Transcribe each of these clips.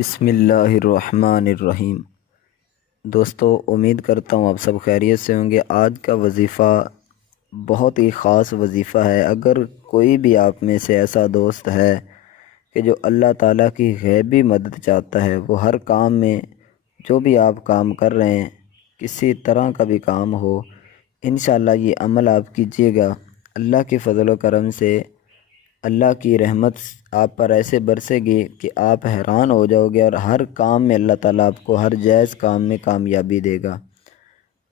بسم اللہ الرحمن الرحیم۔ دوستو، امید کرتا ہوں آپ سب خیریت سے ہوں گے۔ آج کا وظیفہ بہت ہی خاص وظیفہ ہے۔ اگر کوئی بھی آپ میں سے ایسا دوست ہے کہ جو اللہ تعالیٰ کی غیبی مدد چاہتا ہے، وہ ہر کام میں جو بھی آپ کام کر رہے ہیں، کسی طرح کا بھی کام ہو، انشاءاللہ یہ عمل آپ کیجیے گا۔ اللہ کے فضل و کرم سے اللہ کی رحمت آپ پر ایسے برسے گی کہ آپ حیران ہو جاؤ گے، اور ہر کام میں اللہ تعالیٰ آپ کو ہر جائز کام میں کامیابی دے گا۔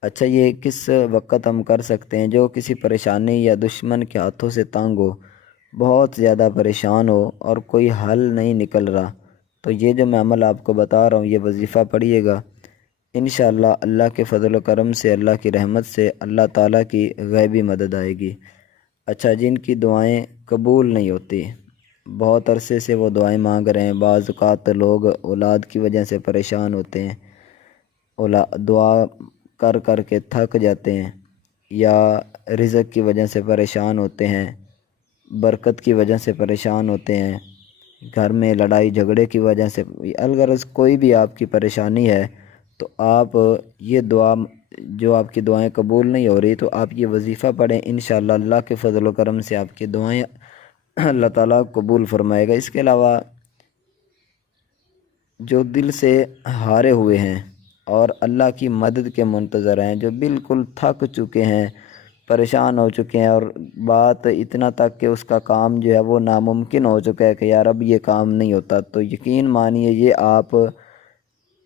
اچھا، یہ کس وقت ہم کر سکتے ہیں؟ جو کسی پریشانی یا دشمن کے ہاتھوں سے تنگ ہو، بہت زیادہ پریشان ہو اور کوئی حل نہیں نکل رہا، تو یہ جو میں عمل آپ کو بتا رہا ہوں، یہ وظیفہ پڑھیے گا۔ انشاءاللہ اللہ کے فضل و کرم سے، اللہ کی رحمت سے اللہ تعالیٰ کی غیبی مدد آئے گی۔ اچھا، جن کی دعائیں قبول نہیں ہوتی، بہت عرصے سے وہ دعائیں مانگ رہے ہیں، بعض اوقات لوگ اولاد کی وجہ سے پریشان ہوتے ہیں، دعا کر کر کے تھک جاتے ہیں، یا رزق کی وجہ سے پریشان ہوتے ہیں، برکت کی وجہ سے پریشان ہوتے ہیں، گھر میں لڑائی جھگڑے کی وجہ سے، الغرض کوئی بھی آپ کی پریشانی ہے، تو آپ یہ دعا، جو آپ کی دعائیں قبول نہیں ہو رہی، تو آپ یہ وظیفہ پڑھیں۔ انشاءاللہ اللہ کے فضل و کرم سے آپ کی دعائیں اللہ تعالیٰ قبول فرمائے گا۔ اس کے علاوہ جو دل سے ہارے ہوئے ہیں اور اللہ کی مدد کے منتظر ہیں، جو بالکل تھک چکے ہیں، پریشان ہو چکے ہیں، اور بات اتنا تک کہ اس کا کام جو ہے وہ ناممکن ہو چکا ہے کہ یار اب یہ کام نہیں ہوتا، تو یقین مانیے، یہ آپ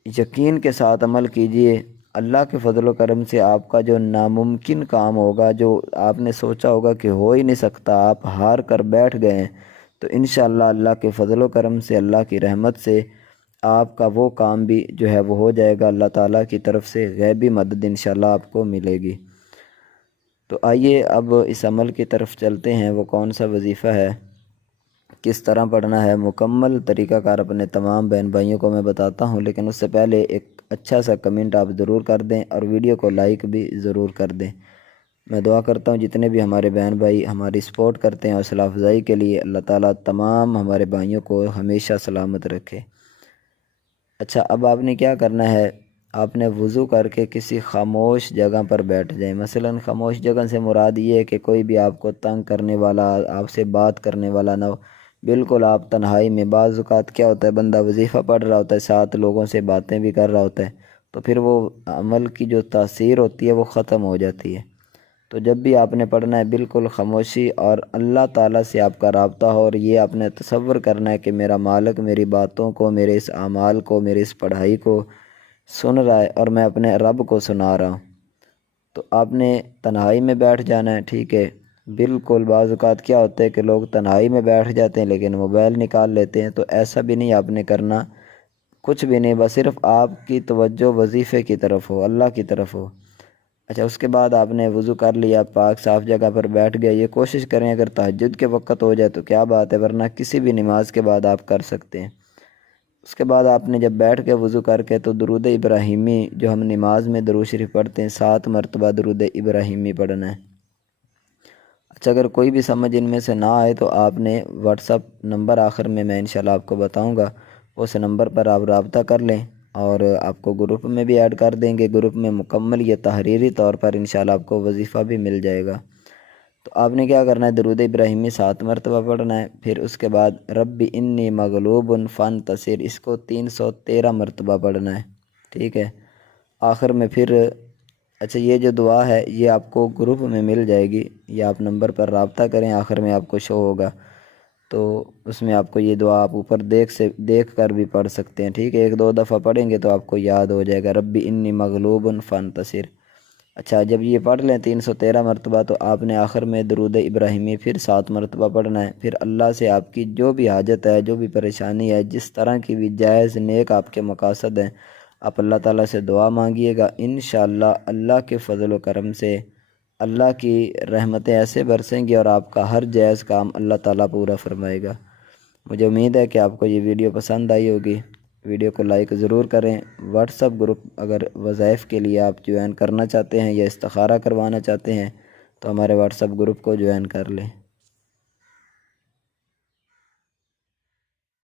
یقین کے ساتھ عمل کیجئے۔ اللہ کے فضل و کرم سے آپ کا جو ناممکن کام ہوگا، جو آپ نے سوچا ہوگا کہ ہو ہی نہیں سکتا، آپ ہار کر بیٹھ گئے ہیں، تو انشاءاللہ اللہ کے فضل و کرم سے، اللہ کی رحمت سے آپ کا وہ کام بھی جو ہے وہ ہو جائے گا۔ اللہ تعالیٰ کی طرف سے غیبی مدد انشاءاللہ آپ کو ملے گی۔ تو آئیے اب اس عمل کی طرف چلتے ہیں۔ وہ کون سا وظیفہ ہے، کس طرح پڑھنا ہے، مکمل طریقہ کار اپنے تمام بہن بھائیوں کو میں بتاتا ہوں، لیکن اس سے پہلے ایک اچھا سا کمنٹ آپ ضرور کر دیں، اور ویڈیو کو لائک بھی ضرور کر دیں۔ میں دعا کرتا ہوں جتنے بھی ہمارے بہن بھائی ہماری سپورٹ کرتے ہیں حوصلہ افزائی کے لیے، اللہ تعالیٰ تمام ہمارے بھائیوں کو ہمیشہ سلامت رکھے۔ اچھا، اب آپ نے کیا کرنا ہے، آپ نے وضو کر کے کسی خاموش جگہ پر بیٹھ جائیں۔ مثلاً خاموش جگہ سے مراد یہ ہے کہ کوئی بھی آپ کو تنگ کرنے والا، آپ سے بات کرنے والا نہ ہو، بالکل آپ تنہائی میں۔ بعض اوقات کیا ہوتا ہے، بندہ وظیفہ پڑھ رہا ہوتا ہے، ساتھ لوگوں سے باتیں بھی کر رہا ہوتا ہے، تو پھر وہ عمل کی جو تاثیر ہوتی ہے وہ ختم ہو جاتی ہے۔ تو جب بھی آپ نے پڑھنا ہے، بالکل خاموشی، اور اللہ تعالیٰ سے آپ کا رابطہ ہو، اور یہ آپ نے تصور کرنا ہے کہ میرا مالک میری باتوں کو، میرے اس اعمال کو، میرے اس پڑھائی کو سن رہا ہے، اور میں اپنے رب کو سنا رہا ہوں۔ تو آپ نے تنہائی میں بیٹھ جانا ہے، ٹھیک ہے؟ بالکل بعض اوقات کیا ہوتا ہے کہ لوگ تنہائی میں بیٹھ جاتے ہیں لیکن موبائل نکال لیتے ہیں، تو ایسا بھی نہیں آپ نے کرنا، کچھ بھی نہیں، بس صرف آپ کی توجہ وظیفے کی طرف ہو، اللہ کی طرف ہو۔ اچھا، اس کے بعد آپ نے وضو کر لیا، پاک صاف جگہ پر بیٹھ گئے۔ یہ کوشش کریں اگر تہجد کے وقت ہو جائے تو کیا بات ہے، ورنہ کسی بھی نماز کے بعد آپ کر سکتے ہیں۔ اس کے بعد آپ نے جب بیٹھ کے وضو کر کے، تو درود ابراہیمی جو ہم نماز میں درود شریف پڑھتے ہیں، 7 مرتبہ درود ابراہیمی پڑھنا ہے۔ اچھا، اگر کوئی بھی سمجھ ان میں سے نہ آئے تو آپ نے واٹس اپ نمبر آخر میں انشاءاللہ آپ کو بتاؤں گا، اس نمبر پر آپ رابطہ کر لیں، اور آپ کو گروپ میں بھی ایڈ کر دیں گے۔ گروپ میں مکمل یہ تحریری طور پر انشاءاللہ آپ کو وظیفہ بھی مل جائے گا۔ تو آپ نے کیا کرنا ہے، درود ابراہیمی 7 مرتبہ پڑھنا ہے، پھر اس کے بعد رب انی مغلوب فانتصر، اس کو 313 مرتبہ پڑھنا ہے، ٹھیک ہے؟ آخر میں پھر، اچھا یہ جو دعا ہے یہ آپ کو گروپ میں مل جائے گی، یا آپ نمبر پر رابطہ کریں، آخر میں آپ کو شو ہوگا، تو اس میں آپ کو یہ دعا آپ اوپر دیکھ کر بھی پڑھ سکتے ہیں، ٹھیک ہے؟ 1-2 دفعہ پڑھیں گے تو آپ کو یاد ہو جائے گا، رب انی مغلوب فانتصر۔ اچھا، جب یہ پڑھ لیں 313 مرتبہ، تو آپ نے آخر میں درود ابراہیمی پھر 7 مرتبہ پڑھنا ہے۔ پھر اللہ سے آپ کی جو بھی حاجت ہے، جو بھی پریشانی ہے، جس طرح کی بھی جائز نیک آپ کے مقاصد ہیں، آپ اللہ تعالیٰ سے دعا مانگیے گا۔ انشاءاللہ اللہ کے فضل و کرم سے اللہ کی رحمتیں ایسے برسیں گی، اور آپ کا ہر جائز کام اللہ تعالیٰ پورا فرمائے گا۔ مجھے امید ہے کہ آپ کو یہ ویڈیو پسند آئی ہوگی۔ ویڈیو کو لائک ضرور کریں۔ واٹس اپ گروپ اگر وظائف کے لیے آپ جوائن کرنا چاہتے ہیں یا استخارہ کروانا چاہتے ہیں تو ہمارے واٹس اپ گروپ کو جوائن کر لیں۔